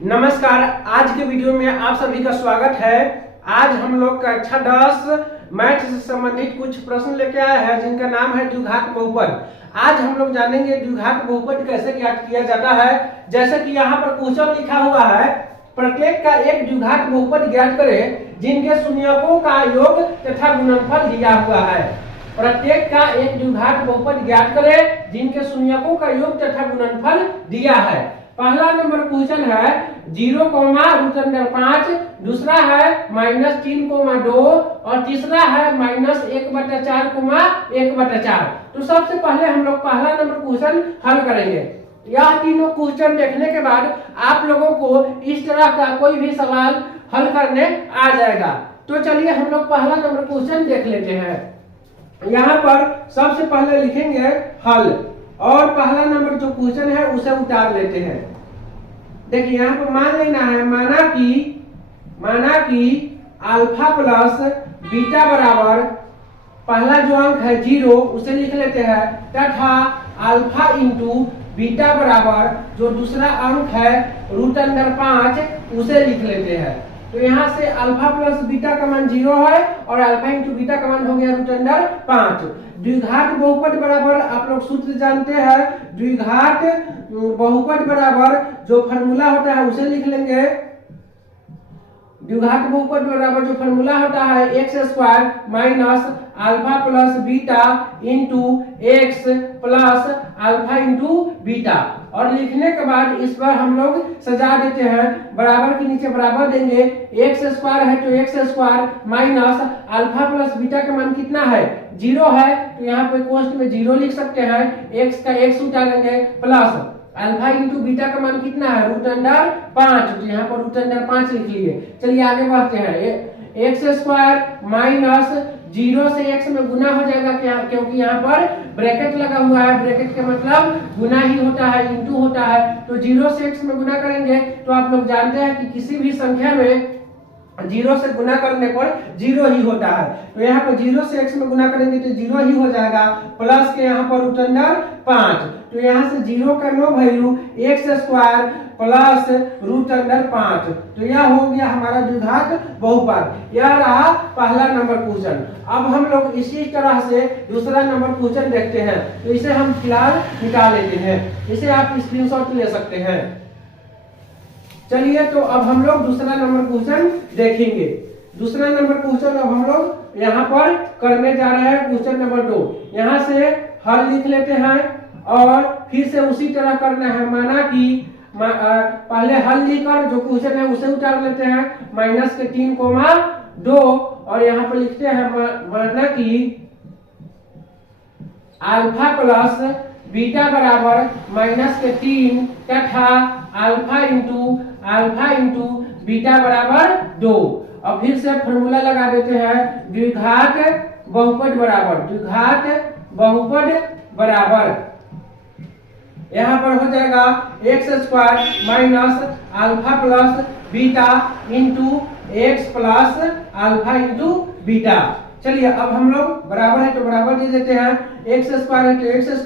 नमस्कार। आज के वीडियो में आप सभी का स्वागत है। आज हम लोग कक्षा 10 मैथ से संबंधित कुछ प्रश्न लेके आए हैं जिनका नाम है द्विघात बहुपद। आज हम लोग जानेंगे द्विघात बहुपद कैसे ज्ञात किया जाता है। जैसे कि यहाँ पर क्वेश्चन लिखा हुआ है, प्रत्येक का एक द्विघात बहुपद ज्ञात करें जिनके शून्यकों का योग तथा गुणनफल दिया हुआ है। प्रत्येक का एक द्विघात बहुपद ज्ञात करें जिनके शून्यकों का योग तथा गुणनफल दिया है। पहला नंबर क्वेश्चन है 0,√5, दूसरा है -3,2 और तीसरा है -1/4,1/4। तो सबसे पहले हम लोग पहला नंबर क्वेश्चन हल करेंगे। यह तीनों क्वेश्चन देखने के बाद आप लोगों को इस तरह का कोई भी सवाल हल करने आ जाएगा। तो चलिए हम लोग पहला नंबर क्वेश्चन देख लेते हैं। यहाँ पर सबसे पहले लिखेंगे हल और पहला नंबर जो क्वेश्चन है उसे उतार लेते हैं। देखिए यहाँ पर मान लेना है, माना कि अल्फा प्लस बीटा बराबर पहला जो अंक है 0 उसे लिख लेते हैं, तथा अल्फा इंटू बीटा बराबर जो दूसरा अंक है √5 उसे लिख लेते हैं। तो यहाँ से अल्फा प्लस बीटा का मान 0 है और अल्फा इंटू बीटा का मान हो गया √5। द्विघात बहुपद बराबर आप लोग सूत्र जानते हैं, द्विघात बहुपद बराबर जो फॉर्मूला होता है उसे लिख लेंगे। द्विघात बहुपद बराबर जो फॉर्मूला होता है x² minus alpha plus beta into x plus alpha into beta. और लिखने के बाद इस पर हम लोग सजा देते हैं, बराबर के नीचे बराबर देंगे, x² है तो x² minus alpha plus beta का मान कितना है 0 है, तो यहाँ पे कोष्ठ में 0 लिख सकते हैं, x का x उतारेंगे प्लस अल्फा इंटू बीटा का मान कितना है √5, तो यहाँ पर √5 लिख लिए। चलिए आगे बढ़ते हैं। x² माइनस 0 से x में गुना हो जाएगा क्या, क्योंकि यहाँ पर ब्रैकेट लगा हुआ है, ब्रैकेट का मतलब गुना ही होता है, इंटू होता है। तो 0 से x में गुना करेंगे तो आप लोग जानते हैं कि किसी भी संख्या में 0 से गुना करने पर 0 ही होता है। तो यहाँ पर 0 से x में गुना करेंगे तो 0 ही हो जाएगा, प्लस के यहाँ पर √5। तो यहाँ से 0 का नो वैल्यू x² प्लस √5। तो यह हो गया हमारा द्विघात बहुपद। यह रहा पहला नंबर क्वेश्चन। अब हम लोग इसी तरह से दूसरा नंबर क्वेश्चन देखते हैं। तो इसे हम फिलहाल निकाल लेते हैं, इसे आप स्क्रीनशॉट ले सकते हैं। चलिए तो अब हम लोग दूसरा नंबर क्वेश्चन देखेंगे। दूसरा नंबर क्वेश्चन अब हम लोग यहाँ पर करने जा रहे हैं, क्वेश्चन नंबर 2। यहाँ से हल लिख लेते हैं और फिर से उसी तरह करना है। माना कि पहले हल लिखकर जो क्वेश्चन है उसे उतार लेते हैं, -3,2 और यहाँ पर लिखते हैं माना कि अल्फा प्लस बीटा बराबर -3 तथा अल्फा इंटू बीटा बराबर 2। और फिर से फॉर्मूला लगा देते हैं, द्विघात बहुपद बराबर यहाँ पर हो जाएगा x² minus alpha plus beta into x plus alpha into beta. चलिए अब हम लोग बराबर है तो बराबर दे देते हैं, x² है तो x²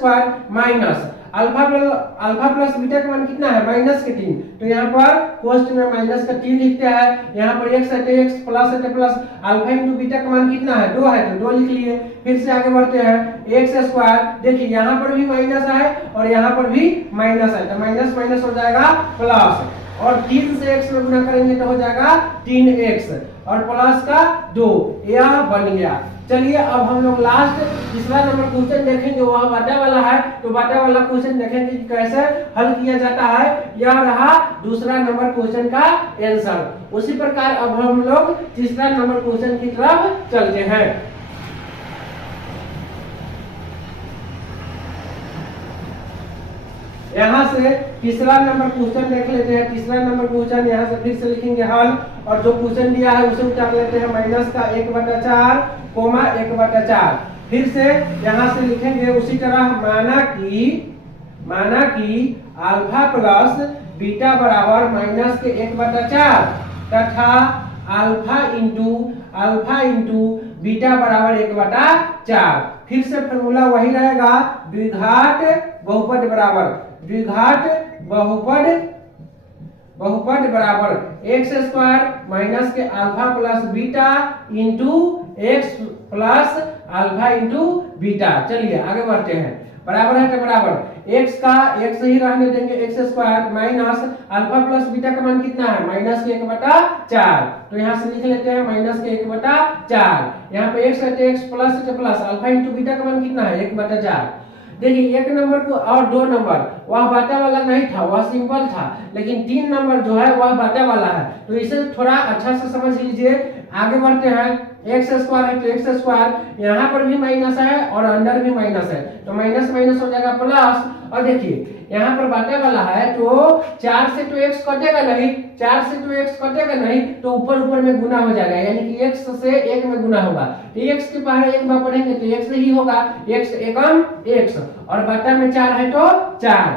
minus alpha plus beta का मान कितना है -3। तो यहाँ पर कोष्ठ में -3 लिखते हैं, यहाँ पर x है तो x प्लस है तो प्लस, अल्फा इंटू बीटा का मान कितना है 2 है तो 2 लिख लिए। फिर से आगे बढ़ते हैं, x², देखिए यहाँ पर भी माइनस है और यहाँ पर भी माइनस है, तो माइनस माइनस हो जाएगा प्लस, और 3 से x में गुना करेंगे तो हो जाएगा 3x और प्लस का 2, यह बन गया। चलिए अब हम लोग लास्ट तीसरा नंबर क्वेश्चन देखेंगे, वह बाटा वाला है। तो बाटा वाला क्वेश्चन देखेंगे कि कैसे हल किया जाता है। यह रहा दूसरा नंबर क्वेश्चन का आंसर। उसी प्रकार अब हम लोग तीसरा नंबर क्वेश्चन की तरफ चलते हैं। यहाँ से तीसरा नंबर क्वेश्चन देख लेते हैं। तीसरा नंबर क्वेश्चन यहाँ से फिर से लिखेंगे हल और जो क्वेश्चन दिया है उसे उतार लेते हैं, -1/4, 1/4। फिर से यहाँ से लिखेंगे उसी तरह, माना कि अल्फा प्लस बीटा बराबर -1/4 तथा अल्फा इंटू बीटा बराबर 1/4। फिर से फॉर्मूला वही रहेगा, द्विघात बहुपद बहुपद बराबर एक्स स्क्वायर माइनस के alpha plus beta into x plus alpha into beta. चलिए आगे बढ़ते हैं। बराबर है तो बराबर एक्स का एक्स ही रहने देंगे, x square minus alpha plus beta का मान कितना है माइनस के 1/4। तो यहाँ से लिख लेते हैं माइनस के 1/4। यहाँ पे एक्स है तो एक्स प्लस है प्लस अल्फा इंटू बीटा का मान कितना है 1/4। देखिए एक नंबर को और 2 नंबर वह बाटा वाला नहीं था, वह सिंपल था, लेकिन 3 नंबर जो है वह बाटा वाला है। तो इसे थोड़ा अच्छा से समझ लीजिए। आगे बढ़ते हैं। एक्स स्क्वायर है तो एक्स स्क्वायर, यहाँ पर भी माइनस है और अंदर भी माइनस है, तो माइनस माइनस हो जाएगा प्लस। और देखिए यहाँ पर बाटे वाला है तो 4 से तो x कटेगा नहीं, 4 से तो x कटेगा नहीं, तो ऊपर ऊपर में गुना हो जाएगा, यानी कि x से 1 में गुना होगा। तो x के बाहर 1 बार पढ़ेंगे तो x ही होगा, x एकम x, और बाटा में 4 है तो 4,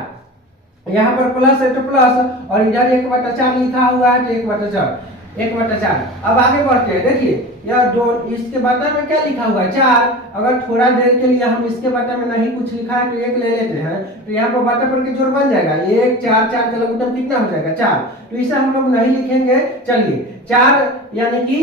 यहाँ पर प्लस है तो प्लस, और इधर 1/4 लिखा हुआ है तो 1/4। अब आगे बढ़ते हैं। देखिए यह दो, इसके बाटा में क्या लिखा हुआ है 4। अगर थोड़ा देर के लिए हम इसके बाटा में नहीं कुछ लिखा है तो 1 ले लेते हैं, तो यहाँ पर बाटा पर के जोड़ बन जाएगा 1 4 4 का लघुत्तम कितना हो जाएगा 4। तो इसे हम लोग नहीं लिखेंगे। चलिए 4 यानी कि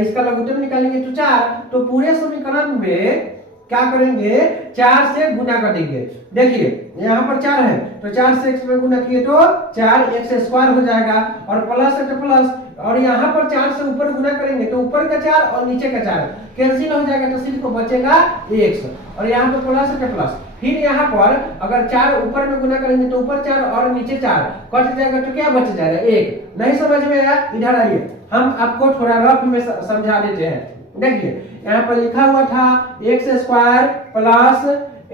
इसका लघुत्तम निकालेंगे तो 4, तो पूरे समीकरण में क्या करेंगे 4 से गुना करेंगे। देखिए यहाँ पर 4 है तो 4 से x में गुना किए तो 4x स्क्वायर हो जाएगा, और प्लस है तो प्लस, और यहाँ पर 4 से ऊपर गुना करेंगे तो ऊपर का 4 और नीचे का 4 कैंसिल हो जाएगा, तो सिर्फ बचेगा x, और यहाँ पर प्लस है तो प्लस। फिर यहाँ पर अगर 4 ऊपर में गुना करेंगे तो ऊपर 4 और नीचे 4 कट जाएगा, तो क्या बच जाएगा 1। नहीं समझ में आया? इधर आइए हम आपको थोड़ा रफ में समझा देते हैं। देखिए यहाँ पर लिखा हुआ था एक्स स्क्वायर प्लस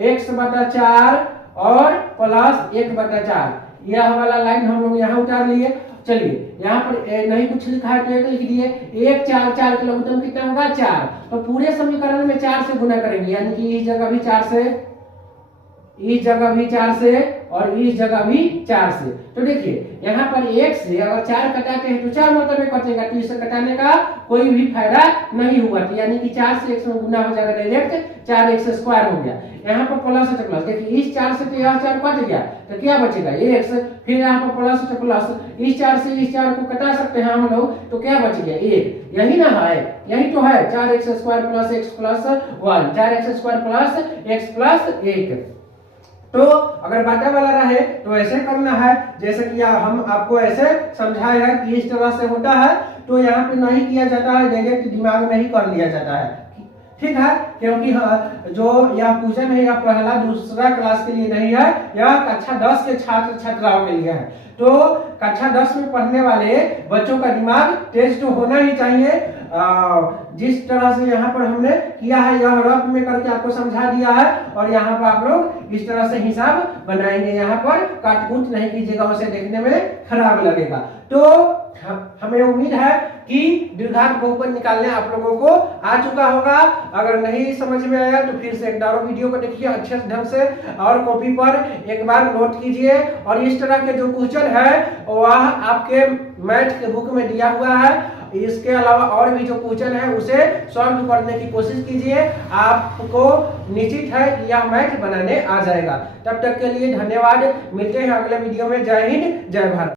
x/4 और प्लस 1/4, यह वाला लाइन हम लोग यहाँ उतार लिए। चलिए यहाँ पर नहीं कुछ लिखा है तो 1 लिख दिए। 1 4 4 का लघुत्तम कितना होगा 4, तो पूरे समीकरण में 4 से गुना करेंगे, यानी कि इस जगह भी 4 से, इस जगह भी 4 से, और इस जगह भी 4 से। तो देखिए यहाँ पर 1 से अगर 4 कटाते हैं तो 4 मतलब में कटेगा, तो इसे कटाने का कोई भी फायदा नहीं हुआ, तो यानी कि 4 से x में गुना हो जाएगा, डायरेक्ट 4x स्क्वायर हो गया। यहाँ पर प्लस है तो प्लस, देखिए इस 4 से तो यह 4 कट गया, तो क्या बचेगा x। फिर यहाँ पर प्लस है तो प्लस, इस 4 से इस 4 को कटा सकते हैं हम लोग, तो क्या बच गया 1। यही ना है, यही तो है 4x square plus x plus 1, 4x square plus x plus 1। तो अगर बाटा वाला रहे तो ऐसे करना है, जैसे कि हम आपको ऐसे समझाए है कि इस तरह से होता है, तो यहाँ पे नहीं किया जाता है, डायरेक्ट दिमाग में ही कर लिया जाता है, ठीक है। क्योंकि जो यह क्वेश्चन है यह पहला दूसरा क्लास के लिए नहीं है, यह कक्षा 10 के छात्र छात्राओं के लिए है। तो कक्षा 10 में पढ़ने वाले बच्चों का दिमाग तेज तो होना ही चाहिए। जिस तरह से यहाँ पर हमने किया है, यह रफ में करके आपको समझा दिया है, और यहाँ पर आप लोग इस तरह से हिसाब बनाएंगे, यहाँ पर काटकूट नहीं कीजिएगा, उसे देखने में खराब लगेगा। तो हमें उम्मीद है कि द्विघात बहुपद निकालने आप लोगों को आ चुका होगा। अगर नहीं समझ में आया तो फिर से एक बार वीडियो को देखिए अच्छे ढंग से, और कॉपी पर एक बार नोट कीजिए। और इस तरह के जो क्वेश्चन है वह आपके मैथ के बुक में दिया हुआ है, इसके अलावा और भी जो क्वेश्चन है उसे सॉल्व करने की कोशिश कीजिए, आपको निश्चित है कि यह मैथ बनाने आ जाएगा। तब तक के लिए धन्यवाद, मिलते हैं अगले वीडियो में। जय हिंद, जय भारत।